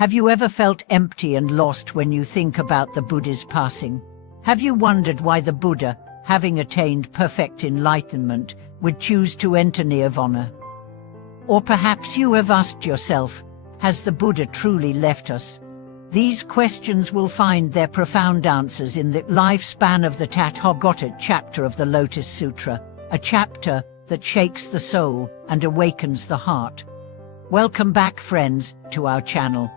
Have you ever felt empty and lost when you think about the Buddha's passing? Have you wondered why the Buddha, having attained perfect enlightenment, would choose to enter nirvana? Or perhaps you have asked yourself, has the Buddha truly left us? These questions will find their profound answers in the lifespan of the Tathagata chapter of the Lotus Sutra, a chapter that shakes the soul and awakens the heart. Welcome back, friends, to our channel.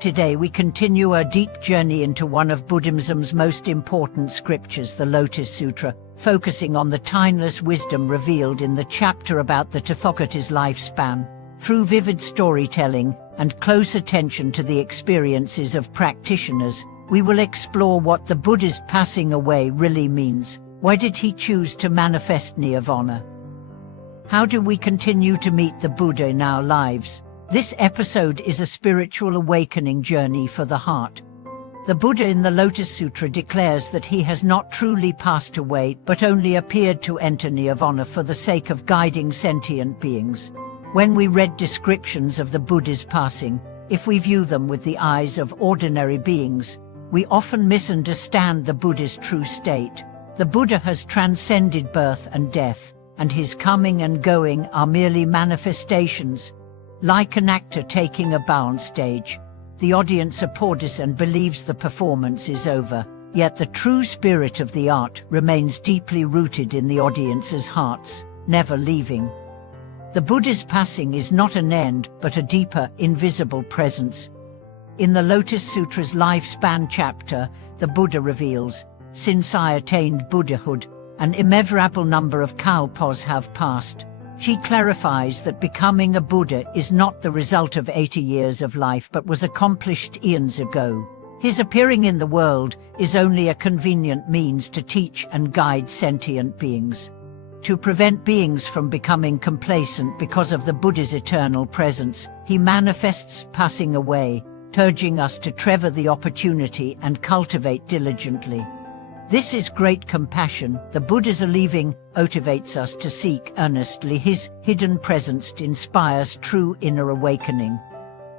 Today we continue our deep journey into one of Buddhism's most important scriptures, the Lotus Sutra, focusing on the timeless wisdom revealed in the chapter about the Tathagata's lifespan. Through vivid storytelling and close attention to the experiences of practitioners, we will explore what the Buddha's passing away really means. Why did he choose to manifest nirvana? How do we continue to meet the Buddha in our lives? This episode is a spiritual awakening journey for the heart. The Buddha in the Lotus Sutra declares that he has not truly passed away but only appeared to enter nirvana for the sake of guiding sentient beings. When we read descriptions of the Buddha's passing, if we view them with the eyes of ordinary beings, we often misunderstand the Buddha's true state. The Buddha has transcended birth and death, and his coming and going are merely manifestations. Like an actor taking a bow on stage, the audience applauds and believes the performance is over, yet the true spirit of the art remains deeply rooted in the audience's hearts, never leaving. The Buddha's passing is not an end, but a deeper, invisible presence. In the Lotus Sutra's lifespan chapter, the Buddha reveals, "Since I attained Buddhahood, an immeasurable number of kalpas have passed." She clarifies that becoming a Buddha is not the result of 80 years of life but was accomplished eons ago. His appearing in the world is only a convenient means to teach and guide sentient beings. To prevent beings from becoming complacent because of the Buddha's eternal presence, he manifests passing away, urging us to treasure the opportunity and cultivate diligently. This is great compassion. The Buddha's leaving motivates us to seek earnestly his hidden presence, inspires true inner awakening.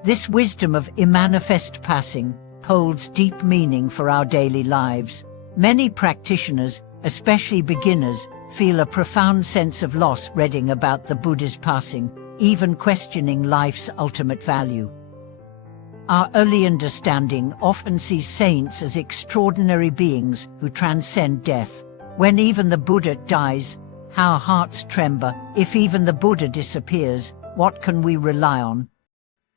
This wisdom of immanifest passing holds deep meaning for our daily lives. Many practitioners, especially beginners, feel a profound sense of loss reading about the Buddha's passing, even questioning life's ultimate value. Our early understanding often sees saints as extraordinary beings who transcend death. When even the Buddha dies, our hearts tremble. If even the Buddha disappears, what can we rely on?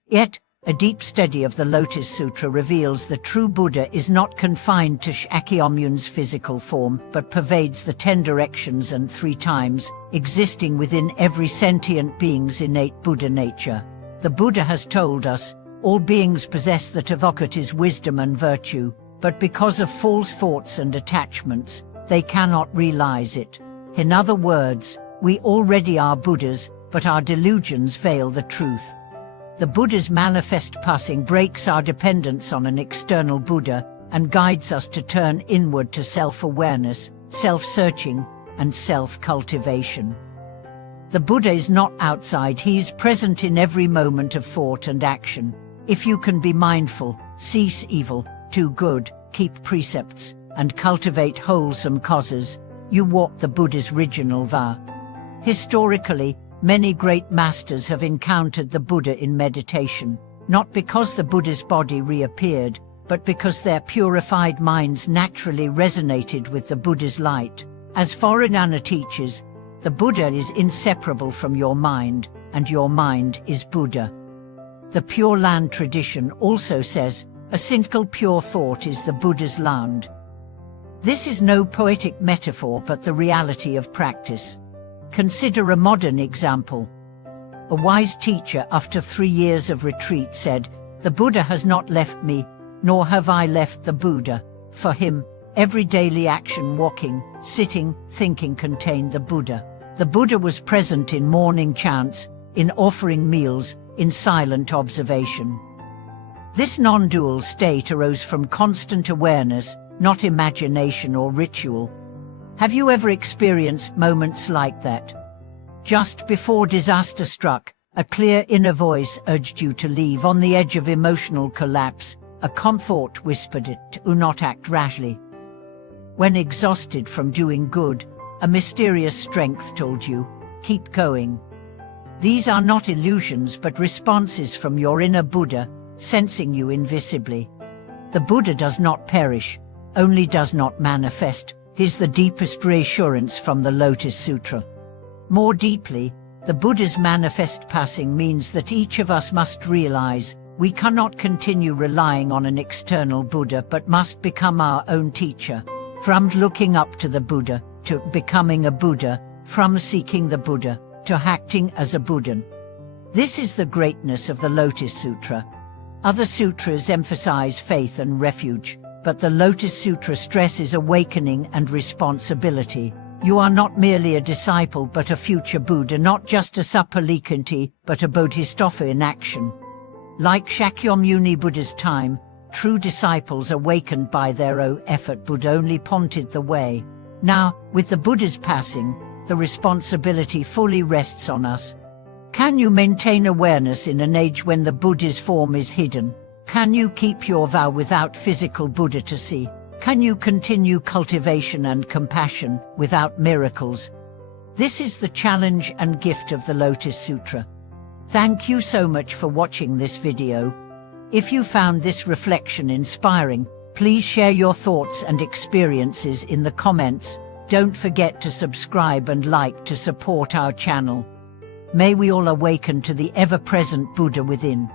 Yet, a deep study of the Lotus Sutra reveals the true Buddha is not confined to Shakyamunin's physical form, but pervades the 10 directions and 3 times, existing within every sentient being's innate Buddha nature. The Buddha has told us, all beings possess the Tathagata's wisdom and virtue, but because of false thoughts and attachments, they cannot realize it. In other words, we already are Buddhas, but our delusions veil the truth. The Buddha's manifest passing breaks our dependence on an external Buddha and guides us to turn inward to self-awareness, self-searching, and self-cultivation. The Buddha is not outside, he is present in every moment of thought and action. If you can be mindful, cease evil, do good, keep precepts, and cultivate wholesome causes, you walk the Buddha's original vow. Historically, many great masters have encountered the Buddha in meditation, not because the Buddha's body reappeared, but because their purified minds naturally resonated with the Buddha's light. As Foreignana teaches, the Buddha is inseparable from your mind, and your mind is Buddha. The Pure Land tradition also says, a single pure thought is the Buddha's land. This is no poetic metaphor but the reality of practice. Consider a modern example. A wise teacher after 3 years of retreat said, "The Buddha has not left me, nor have I left the Buddha." For him, every daily action, walking, sitting, thinking, contained the Buddha. The Buddha was present in morning chants, in offering meals, in silent observation. This non-dual state arose from constant awareness, not imagination or ritual. Have you ever experienced moments like that? Just before disaster struck, A clear inner voice urged you to leave. On the edge of emotional collapse, a comfort whispered it, "Do not act rashly." When exhausted from doing good, a mysterious strength told you, "Keep going." These are not illusions but responses from your inner Buddha, sensing you invisibly. The Buddha does not perish, only does not manifest. Is the deepest reassurance from the Lotus Sutra. More deeply, the Buddha's manifest passing means that each of us must realize we cannot continue relying on an external Buddha but must become our own teacher. From looking up to the Buddha, to becoming a Buddha, from seeking the Buddha, to acting as a Buddhan. This is the greatness of the Lotus Sutra. Other sutras emphasize faith and refuge, but the Lotus Sutra stresses awakening and responsibility. You are not merely a disciple but a future Buddha, not just a Sapalikanti but a Bodhisattva in action. Like Shakyamuni Buddha's time, true disciples awakened by their own effort. Buddha only pointed the way. Now, with the Buddha's passing, the responsibility fully rests on us. Can you maintain awareness in an age when the Buddha's form is hidden? Can you keep your vow without physical Buddha to see? Can you continue cultivation and compassion without miracles? This is the challenge and gift of the Lotus Sutra. Thank you so much for watching this video. If you found this reflection inspiring, please share your thoughts and experiences in the comments. Don't forget to subscribe and like to support our channel. May we all awaken to the ever-present Buddha within.